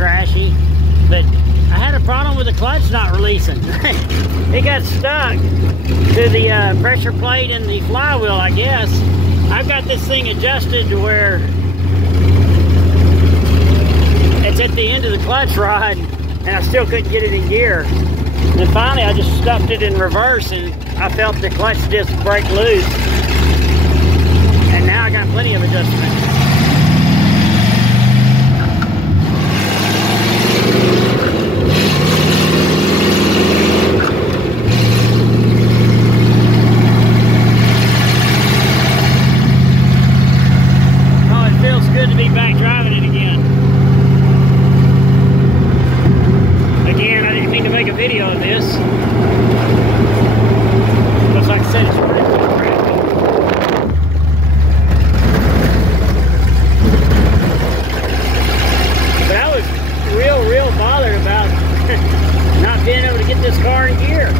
trashy, but I had a problem with the clutch not releasing. It got stuck to the pressure plate and the flywheel, I guess. I've got this thing adjusted to where it's at the end of the clutch rod, and I still couldn't get it in gear. And then finally I just stuffed it in reverse, and I felt the clutch disc break loose. And now I got plenty of adjustment. Good to be back driving it again. Again, I didn't mean to make a video of this. Looks like I said, it's pretty crappy. But I was real bothered about not being able to get this car in gear.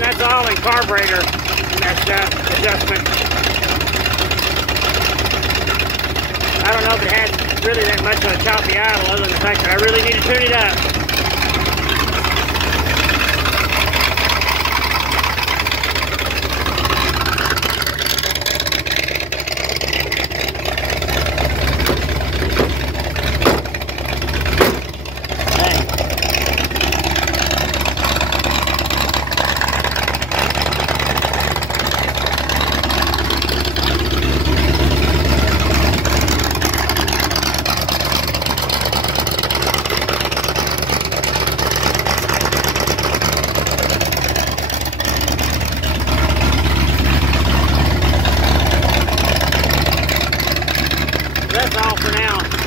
That's all in carburetor and that adjustment. I don't know if it had really that much of a choppy idle other than the fact that I really need to tune it up. That's all for now.